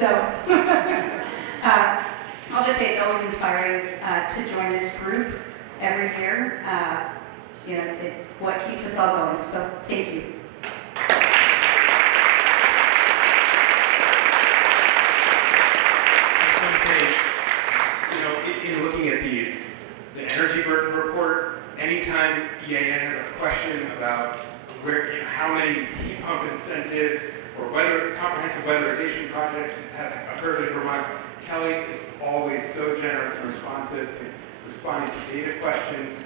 So I'll just say it's always inspiring to join this group every year. You know, it's what keeps us all going. So thank you. In looking at these, the energy burden report, anytime EAN has a question about where, how many heat pump incentives or whether comprehensive weatherization projects have occurred in Vermont, Kelly is always so generous and responsive in responding to data questions,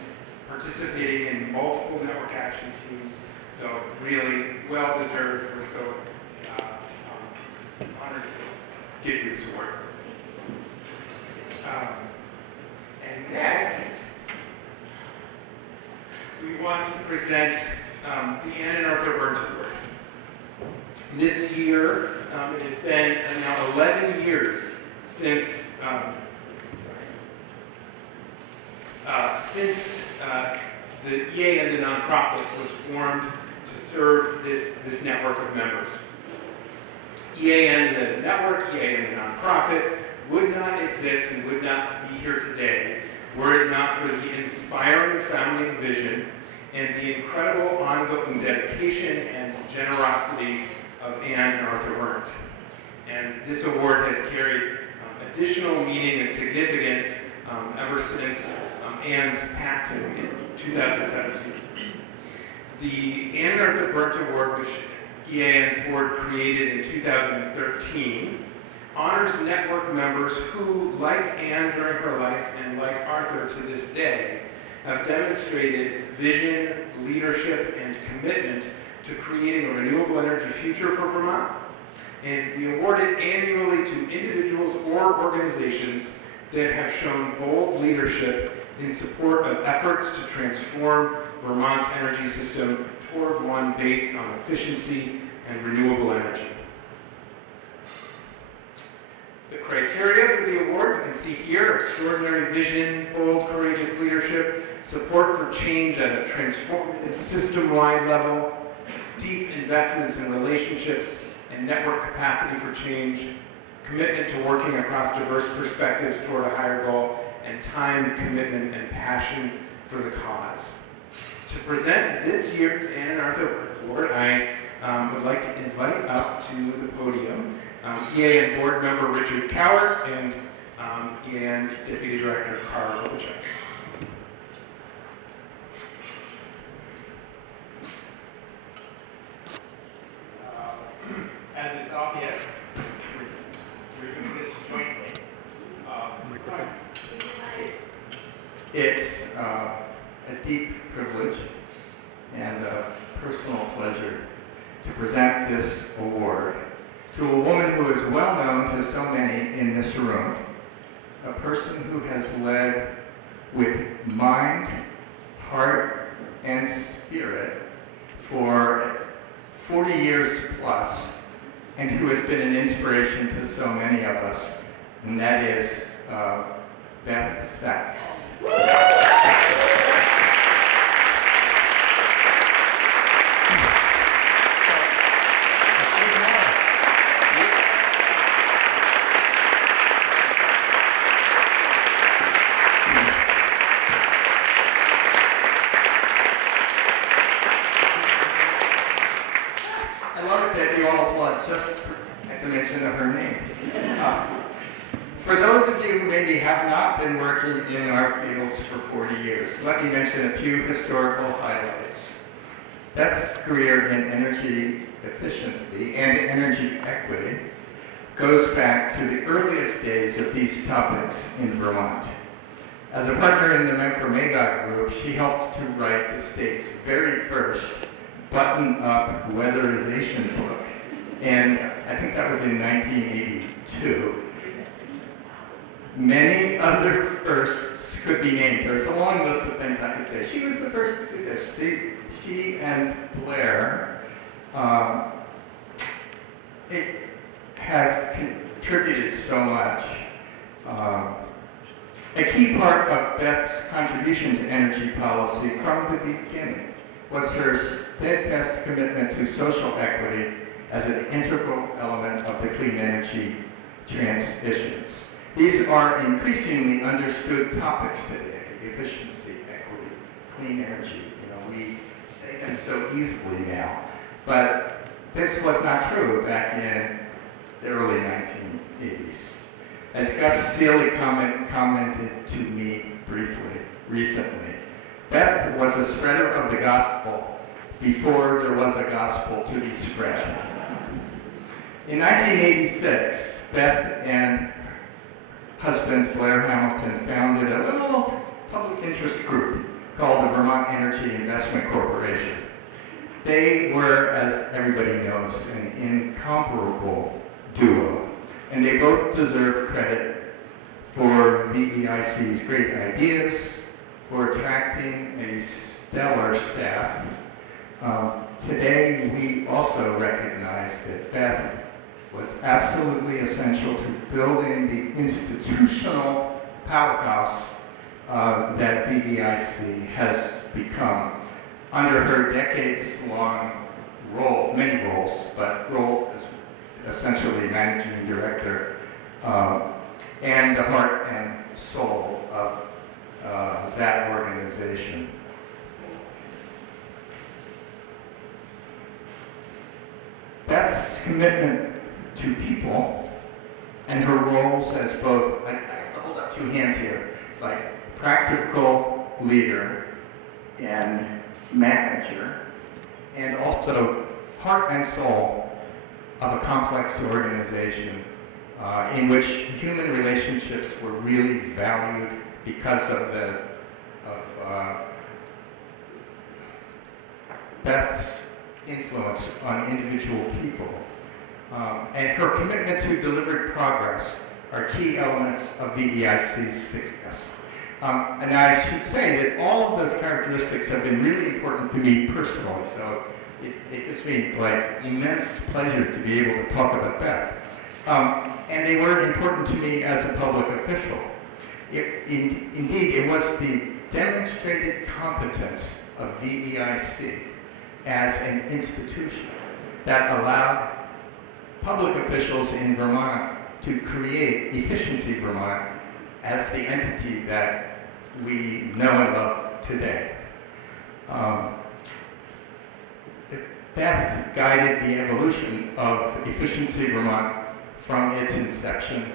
participating in multiple network action teams. So really well deserved. We're so honored to give you this award. And next, we want to present the EAN and Arthur Burns Award. This year, it has been now 11 years since the EAN, the nonprofit, was formed to serve this network of members. EAN, the network, EAN, the nonprofit, would not exist and would not be here today were it not for the inspiring founding vision and the incredible ongoing dedication and generosity of Ann and Arthur Berndt. And this award has carried additional meaning and significance ever since Ann's passing in 2017. The Ann and Arthur Berndt Award, which EAN's board created in 2013, honors network members who, like Ann during her life and like Arthur to this day, have demonstrated vision, leadership, and commitment to creating a renewable energy future for Vermont. And we award it annually to individuals or organizations that have shown bold leadership in support of efforts to transform Vermont's energy system toward one based on efficiency and renewable energy. The criteria for the award, you can see here: extraordinary vision, bold, courageous leadership, support for change at a transformative system-wide level, deep investments in relationships and network capacity for change, commitment to working across diverse perspectives toward a higher goal, and time, commitment, and passion for the cause. To present this year's Ann and Arthur Award, I would like to invite up to the podium EAN board member Richard Cowart and EAN's Deputy Director Carl Bobachek. As is obvious, we're doing this jointly. It's a deep privilege and a personal pleasure to present this award to a woman who is well known to so many in this room, a person who has led with mind, heart, and spirit for 40 years plus, and who has been an inspiration to so many of us, and that is Beth Sachs. Just at the mention of her name. For those of you who maybe have not been working in our fields for 40 years, let me mention a few historical highlights. Beth's career in energy efficiency and energy equity goes back to the earliest days of these topics in Vermont. As a partner in the Memphis-Magog group, she helped to write the state's very first button-up weatherization book. And I think that was in 1982. Many other firsts could be named. There's a long list of things I could say. She was the first to do this. She and Blair have contributed so much. A key part of Beth's contribution to energy policy from the beginning was her steadfast commitment to social equity as an integral element of the clean energy transitions. These are increasingly understood topics today: efficiency, equity, clean energy. We say them so easily now, but this was not true back in the early 1980s. As Gus Seeley commented to me briefly recently, Beth was a spreader of the gospel before there was a gospel to be spread. In 1986, Beth and husband Blair Hamilton founded a little public interest group called the Vermont Energy Investment Corporation. They were, as everybody knows, an incomparable duo, and they both deserve credit for VEIC's great ideas, for attracting a stellar staff. Today, we also recognize that Beth was absolutely essential to building the institutional powerhouse that VEIC has become under her decades-long role, many roles, but roles as essentially managing director, and the heart and soul of that organization. Beth's commitment to people and her roles as both, I have to hold up two hands here, like practical leader and manager, and also heart and soul of a complex organization in which human relationships were really valued because of Beth's influence on individual people. And her commitment to delivered progress are key elements of VEIC's success. And I should say that all of those characteristics have been really important to me personally, so it gives me immense pleasure to be able to talk about Beth. And they were important to me as a public official. Indeed, it was the demonstrated competence of VEIC as an institution that allowed public officials in Vermont to create Efficiency Vermont as the entity that we know and love today. Beth guided the evolution of Efficiency Vermont from its inception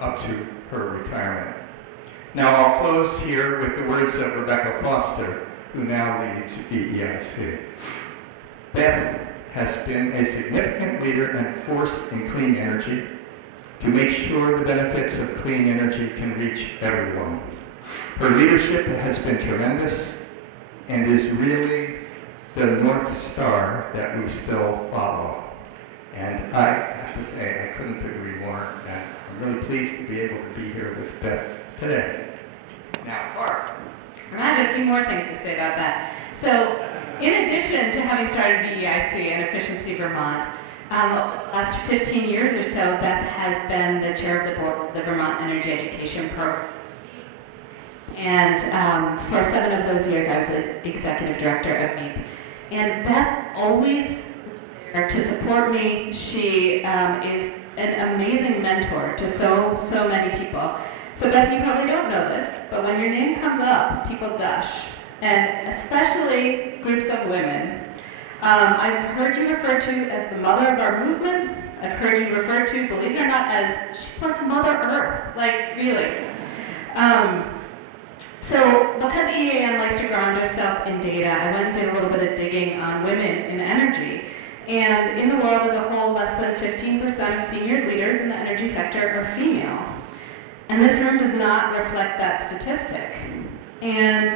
up to her retirement. Now I'll close here with the words of Rebecca Foster, who now leads VEIC. Beth has been a significant leader and force in clean energy to make sure the benefits of clean energy can reach everyone. Her leadership has been tremendous and is really the North Star that we still follow. And I have to say, I couldn't agree more, and I'm really pleased to be able to be here with Beth today. Now, Clark. I have a few more things to say about that. So, in addition to having started VEIC and Efficiency Vermont, the last 15 years or so, Beth has been the chair of the board of the Vermont Energy Education Program. And for 7 of those years, I was the executive director of VEIP. And Beth always was there to support me. She is an amazing mentor to so many people. So Beth, you probably don't know this, but when your name comes up, people gush, and especially groups of women. I've heard you referred to as the mother of our movement. I've heard you referred to, believe it or not, as she's like Mother Earth, like really. So because EAN likes to ground herself in data, I went and did a little bit of digging on women in energy. And in the world as a whole, less than 15% of senior leaders in the energy sector are female. And this room does not reflect that statistic. And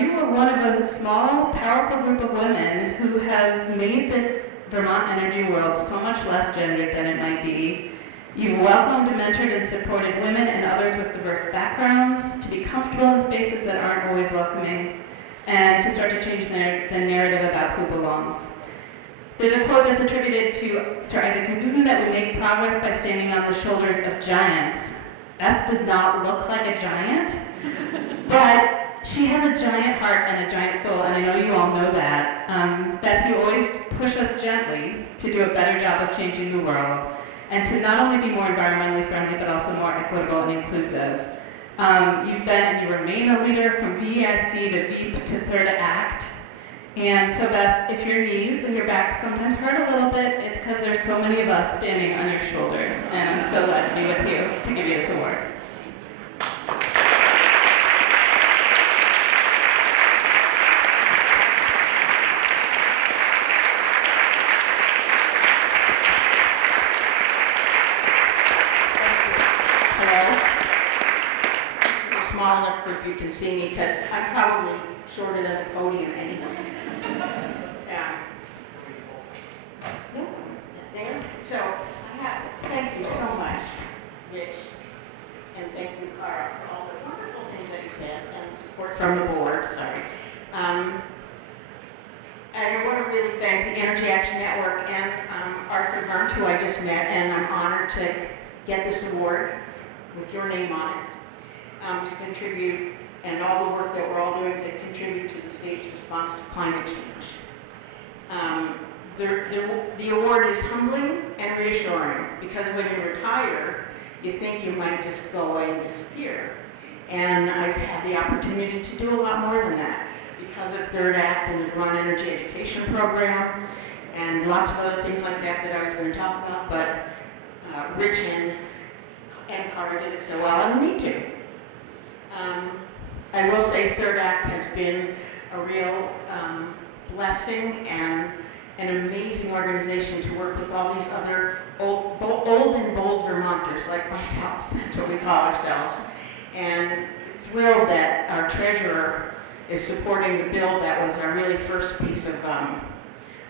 you are one of a small, powerful group of women who have made this Vermont energy world so much less gendered than it might be. You've welcomed, mentored, and supported women and others with diverse backgrounds to be comfortable in spaces that aren't always welcoming, and to start to change the narrative about who belongs. There's a quote that's attributed to Sir Isaac Newton that we make progress by standing on the shoulders of giants. Beth does not look like a giant, but she has a giant heart and a giant soul, and I know you all know that. Beth, you always push us gently to do a better job of changing the world, and to not only be more environmentally friendly, but also more equitable and inclusive. You've been and you remain a leader from VEIC to VEAP to Third Act. And so Beth, if your knees and your back sometimes hurt a little bit, it's because there's so many of us standing on your shoulders. And I'm so glad to be with you to give you this award. Small enough group you can see me because I'm probably shorter than the podium anyway. There. So thank you so much, Rich, and thank you, Cara, for all the wonderful things that you said and support from the board. Sorry. And I want to really thank the Energy Action Network and Arthur Burnt, who I just met, and I'm honored to get this award with your name on it. To contribute, and all the work that we're all doing to contribute to the state's response to climate change. The award is humbling and reassuring because when you retire, you think you might just go away and disappear. And I've had the opportunity to do a lot more than that because of Third Act and the Vermont Energy Education Program and lots of other things like that that I was going to talk about, but Rich and Cara did it so well, I don't need to. I will say Third Act has been a real blessing and an amazing organization to work with all these other old and bold Vermonters like myself. That's what we call ourselves. And thrilled that our treasurer is supporting the bill that was our really first piece of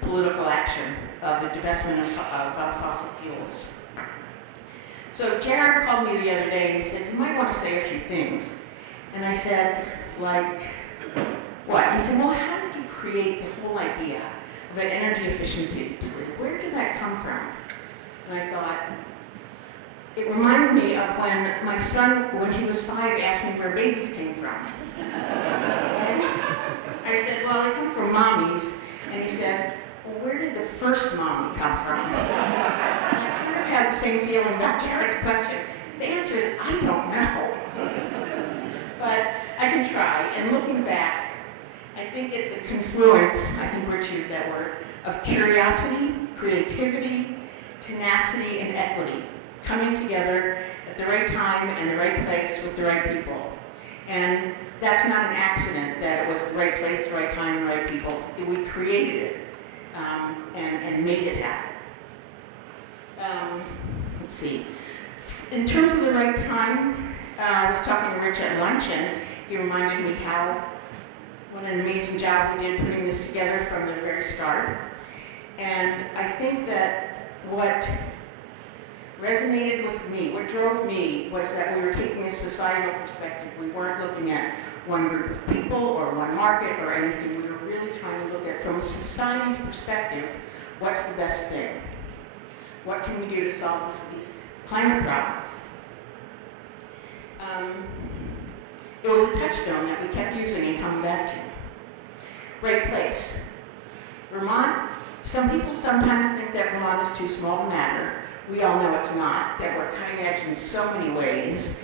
political action of the divestment of fossil fuels. So Jared called me the other day and he said, you might want to say a few things. And I said, like, what? He said, well, how did you create the whole idea of an energy efficiency utility? Where does that come from? And I thought, it reminded me of when my son, when he was 5, asked me where babies came from. And I said, well, they come from mommies. And he said, well, where did the first mommy come from? And I kind of had the same feeling about Jared's question. The answer is, I don't know. But I can try, and looking back, I think it's a confluence, I think Rich used that word, of curiosity, creativity, tenacity, and equity, coming together at the right time and the right place with the right people. And that's not an accident that it was the right place, the right time, and the right people. We created it and made it happen. Let's see. In terms of the right time, I was talking to Rich at lunch, and he reminded me what an amazing job we did putting this together from the very start. And I think that what resonated with me, what drove me, was that we were taking a societal perspective. We weren't looking at one group of people or one market or anything. We were really trying to look at, from society's perspective, what's the best thing? What can we do to solve these climate problems? It was a touchstone that we kept using and coming back to. Right place. Vermont, some people sometimes think that Vermont is too small to matter. We all know it's not, that we're cutting edge in so many ways.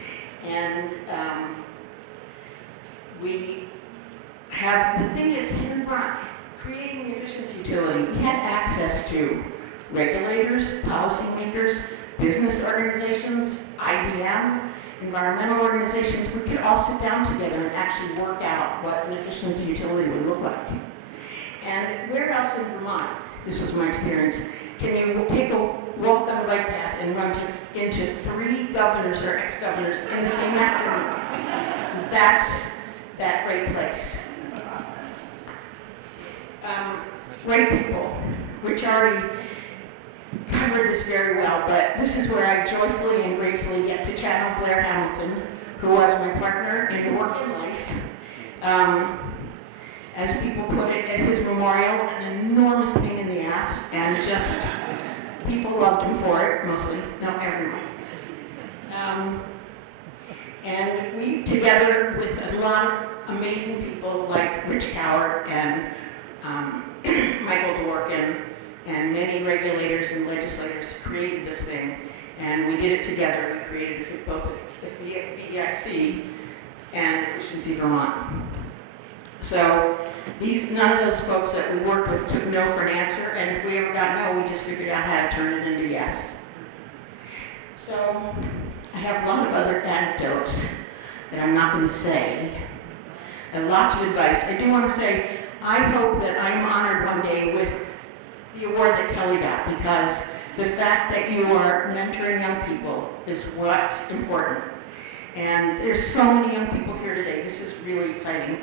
And we have, the thing is, here in Vermont, creating the efficiency utility, we had access to regulators, policymakers, business organizations, IBM, environmental organizations. We could all sit down together and actually work out what an efficiency utility would look like. And where else in Vermont, this was my experience, can you take a walk on the right path and run into 3 governors or ex-governors in the same afternoon? That's that right place. Right people. Rich already covered this very well, but this is where I joyfully and gratefully get to channel Blair Hamilton, who was my partner in work and life. As people put it at his memorial, an enormous pain in the ass, and just people loved him for it, mostly, not everyone. And we, together with a lot of amazing people like Rich Cower and Michael Dworkin and many regulators and legislators, created this thing. And we did it together. We created both VEIC and Efficiency Vermont. So none of those folks that we worked with took no for an answer, and if we ever got no, we just figured out how to turn it into yes. So I have a lot of other anecdotes that I'm not going to say, and lots of advice. I do want to say, I hope that I'm honored one day with the award that Kelly got, because the fact that you are mentoring young people is what's important. And there's so many young people here today. This is really exciting.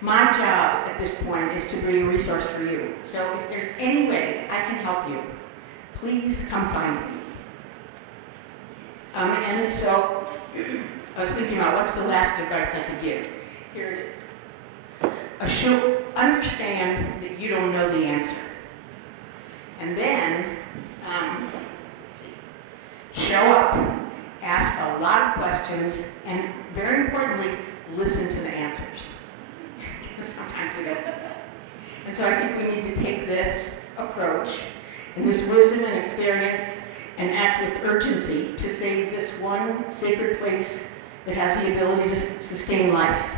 My job at this point is to be a resource for you. So if there's any way I can help you, please come find me. And so I was thinking about what's the last advice I could give. Here it is. Understand that you don't know the answer. And then, show up, ask a lot of questions, and very importantly, listen to the answers. Sometimes we don't. And so I think we need to take this approach and this wisdom and experience and act with urgency to save this one sacred place that has the ability to sustain life,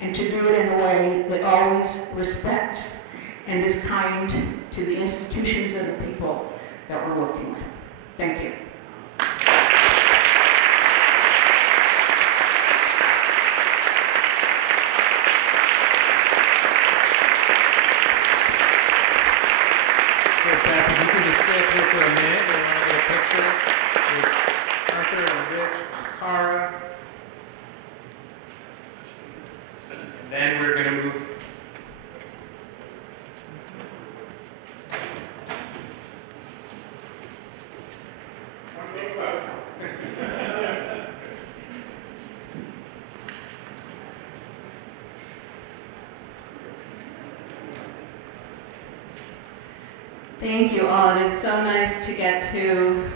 and to do it in a way that always respects and is kind to the institutions and the people that we're working with. Thank you. So, Beth, if you can just stay up here for a minute, we want to get a picture with Arthur and Rich and Cara. And then we're going to move. Thank you all. It is so nice to get to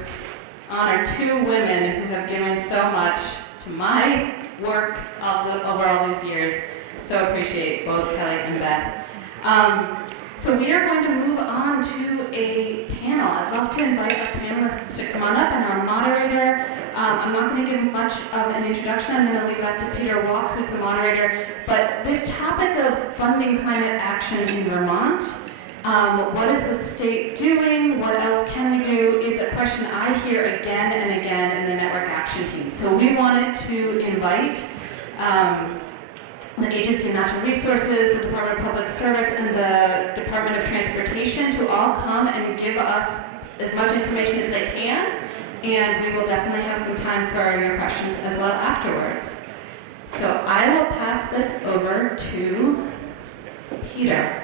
honor two women who have given so much to my work over all these years. So appreciate both Kelly and Beth. So we are going to move on to a panel. I'd love to invite our panelists to come on up, and our moderator. I'm not going to give much of an introduction. I'm going to leave that to Peter Walk, who's the moderator. But this topic of funding climate action in Vermont, what is the state doing? What else can we do? Is a question I hear again and again in the network action team. So we wanted to invite the Agency of Natural Resources, the Department of Public Service, and the Department of Transportation to all come and give us as much information as they can, and we will definitely have some time for your questions as well afterwards. So I will pass this over to Peter.